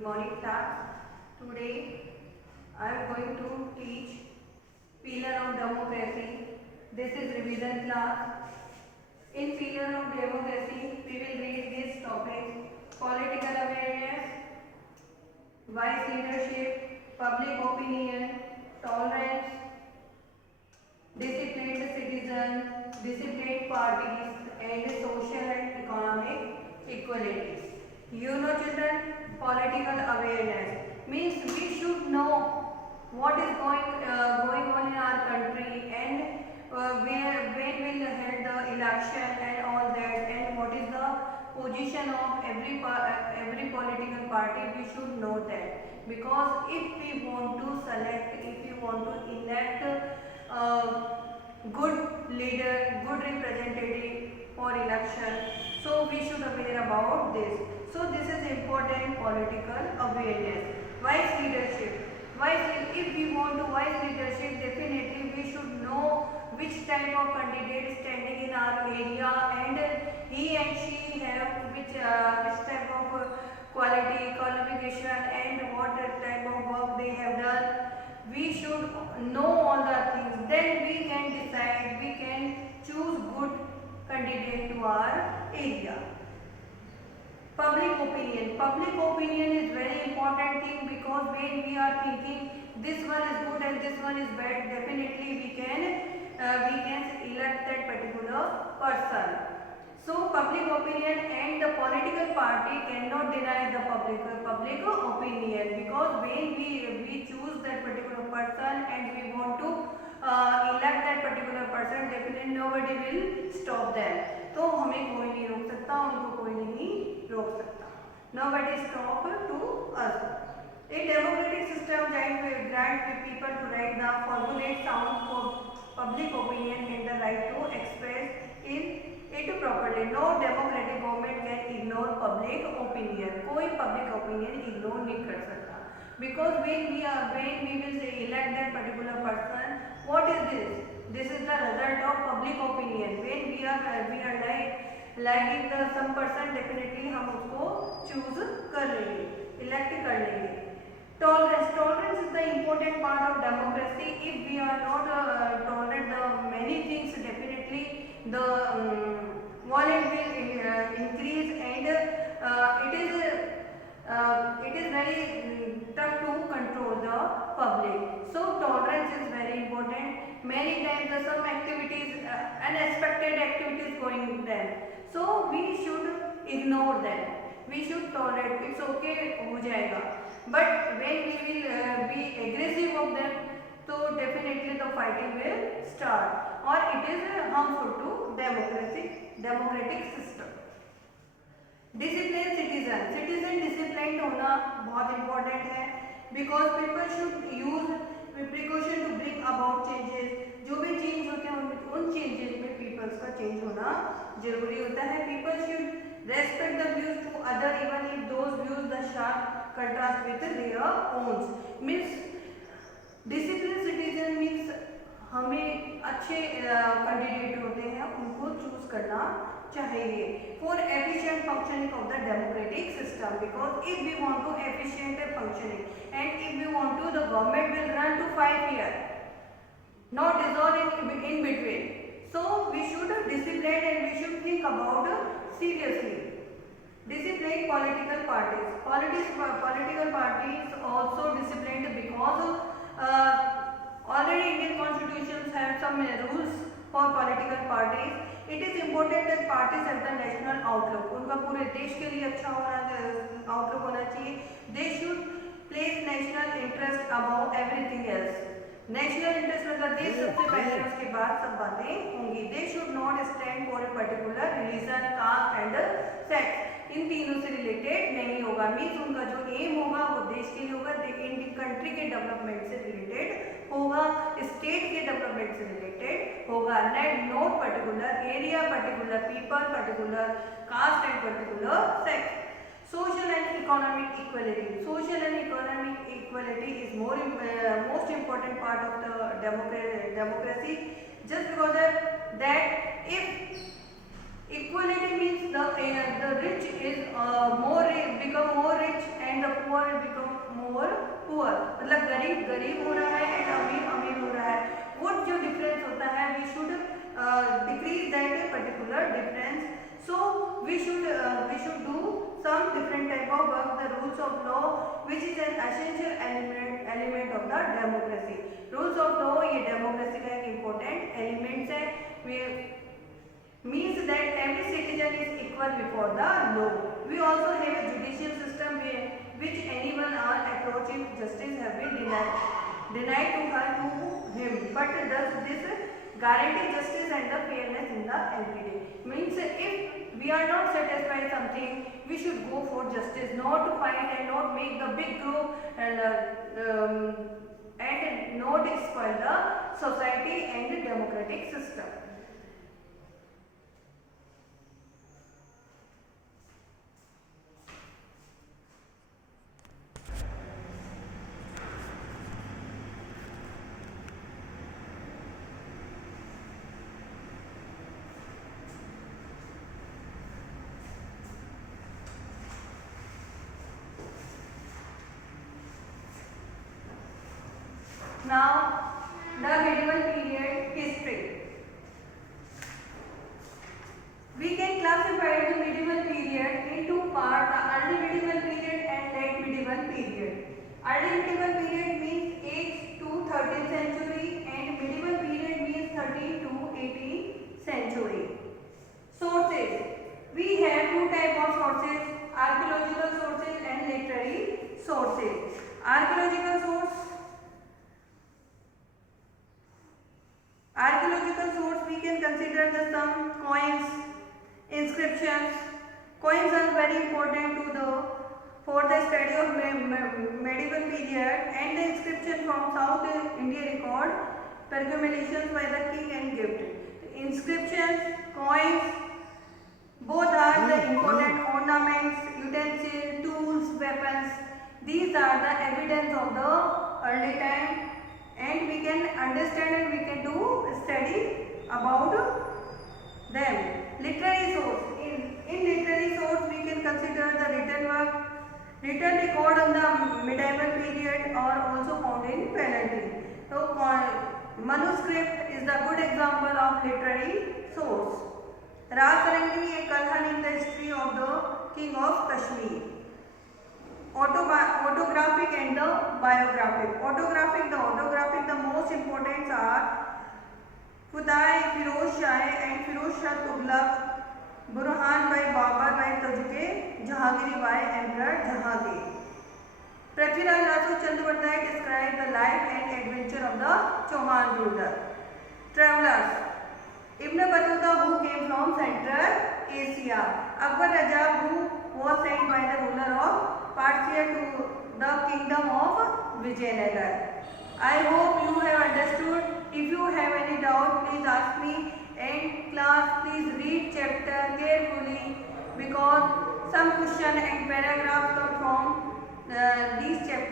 Good morning class. Today I am going to teach pillar of democracy. This is revision class. In pillar of democracy we will read this topic: political awareness, wise leadership, public opinion, tolerance, disciplined citizen, disciplined parties, and social and economic equalities. You know children, political awareness means we should know what is going on in our country, and where when will held the election and all that, and what is the position of every political party. We should know that, because if we want to select, if we want to elect good leader, good representative for election, so we should aware about this. So this is important political awareness. Wise leadership. If we want to wise leadership, definitely we should know which type of candidate is standing in our area, and he and she have which type of quality, qualification, and what type of work they have done. We should know all the things. Then we can decide, we can choose good candidate to our area. Public opinion. Public opinion is very important thing, because when we are thinking this one is good and this one is bad, definitely we can elect that particular person. So public opinion and the political party cannot deny the public opinion, because when we choose that particular person and we want to elect that particular person, definitely nobody will stop them. तो हमें कोई नहीं रोक सकता, उनको कोई नहीं रोक सकता. Nobody stop to us. A democratic system grants people to write the formulate sound for public opinion and the right to express it properly. No democratic government can ignore public opinion. कोई public opinion ignore नहीं कर सकता. Because when we will say elect that particular person, what is this? This is the result of public opinion. When we are liking the some person, definitely हम उसको choose कर लेंगे, elect कर लेंगे. Tolerance is the important part of democracy. If we are not tolerant the many things, definitely the violence will increase, and it is very tough to control the public. So tolerance is very important. Many times some activities, unexpected activities going there, so we should ignore them. We should tolerate. It's okay, हो जाएगा. But when we will be aggressive of them, so definitely the fighting will start, or it is harmful to democratic system. Discipline citizen discipline होना बहुत important है, because people should use precaution to bring about changes. जो भी change होते हैं उन changes में peoples का चेंज होना जरूरी होता है. People should respect the views to other even if those views the sharp contrast with their owns. Means discipline citizen means हमें अच्छे कैंडिडेट होते हैं, उनको चूज करना चाहिए for efficient functioning of the democratic system. Because if we want to efficient functioning, and if we want to, the government will run to 5 years, not dissolve in between. So we should discipline, and we should think about seriously. Discipline political parties. Political parties also disciplined, because already Indian constitutions have some rules for political parties. It is important that parties have the national outlook. उनका पूरे देश के लिए अच्छा outlook होना चाहिए. They should place national interest above everything else. National interest मतलब देश सबसे पहले, उसके बाद सब बातें होंगी. They should not stand for a particular religion, caste and sex. इन तीनों से रिलेटेड नहीं होगा. मीन्स उनका जो एम होगा वो देश के लिए होगा, कंट्री के डेवलपमेंट से रिलेटेड होगा, स्टेट के डेवलपमेंट से रिलेटेड होगा. Not particular area, particular people, particular caste and particular sex. Social and economic equality. Social and economic equality is most important part of the democracy. Just because that Equality means the rich is become more rich and the poor become more poor. मतलब गरीब गरीब हो रहा है and अमीर अमीर हो रहा है. वो जो difference होता है we should decrease that particular difference. So we should do some different type of work. The rules of law, which is an essential element of the democracy. Rules of law ये democracy का एक important element है. Means that every citizen is equal before the law. We also have a judicial system where which anyone or approach if justice have been denied to her to him. But does this guarantee justice and the fairness in the everyday? Means if we are not satisfied something, we should go for justice, not to fight and not make the big group and not spoil the society and the democratic system. Now, the medieval period history. We can classify the medieval period into parts: the early medieval period and late medieval period. Early medieval period means 8th to 13th century and medieval period means 13th to 18th century. Sources. We have two types of sources: archaeological sources and literary sources. Archaeological source. Archaeological source we can consider some coins, inscriptions. Coins are very important for the study of medieval period, and the inscription from South India record accumulations by the king and gift. Inscriptions, coins, both are the important ornaments, utensils, tools, weapons. These are the evidence of the early time. And we can understand and we can do study about them. Literary source. In literary source we can consider the written work. Written record on the medieval period are also found in palatine. So manuscript is the good example of literary source. Ras Sarangi, a Kalhan in the history of the king of Kashmir. Autographic and the biographic. Autographic, the most important are Futai, Firoz Shah and Firoz Shah Tughlaq, Burhan by Babar by Tajuke, Jahangiri by Emperor Jahangir. Prithviraj Rasu Chattopadhyay described the life and adventure of the Chauhan ruler. Travelers. Ibn Battuta, who came from Central Asia. Akbar Raja, who was sent by the ruler of Parthia to the kingdom of Vijayanagar. I hope you have understood. If you have any doubt, please ask me. And class, please read chapter carefully because some question and paragraph come from these chapters.